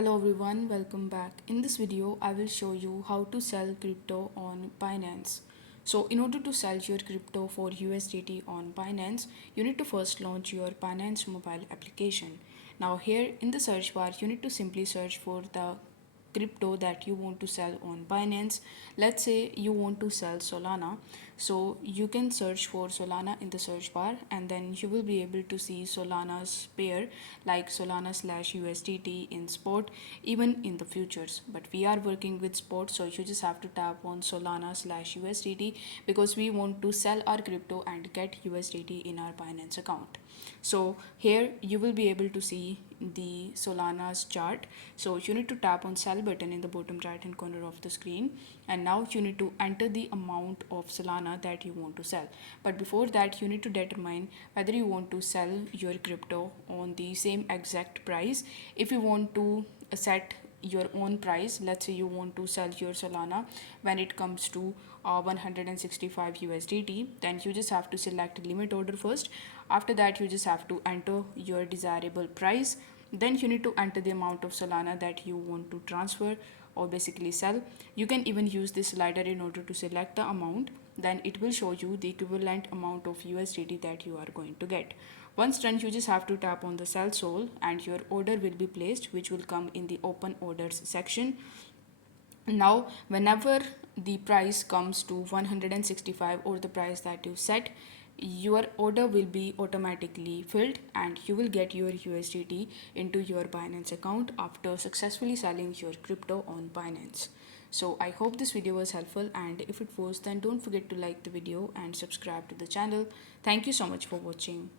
Hello everyone, welcome back. In this video, I will show you how to sell crypto on Binance. So in order to sell your crypto for USDT on Binance, you need to first launch your Binance mobile application. Now here in the search bar, you need to simply search for the crypto that you want to sell on Binance. Let's say you want to sell Solana. So you can search for Solana in the search bar and then you will be able to see Solana's pair like Solana slash USDT in spot, even in the futures. But we are working with spot, so you just have to tap on Solana slash USDT because we want to sell our crypto and get USDT in our Binance account. So here you will be able to see the Solana's chart. So you need to tap on sell button in the bottom right hand corner of the screen, and now you need to enter the amount of Solana that you want to sell. But before that, you need to determine whether you want to sell your crypto on the same exact price. If you want to set your own price, let's say you want to sell your Solana when it comes to 165 USDT, then you just have to select limit order first. After that, you just have to enter your desirable price. Then you need to enter the amount of Solana that you want to transfer or basically sell. You can even use this slider in order to select the amount. Then it will show you the equivalent amount of USDT that you are going to get. Once done, you just have to tap on the sell sold and your order will be placed, which will come in the open orders section. Now whenever the price comes to 165 or the price that you set, your order will be automatically filled and you will get your USDT into your Binance account after successfully selling your crypto on Binance. So I hope this video was helpful, and if it was, then don't forget to like the video and subscribe to the channel. Thank you so much for watching.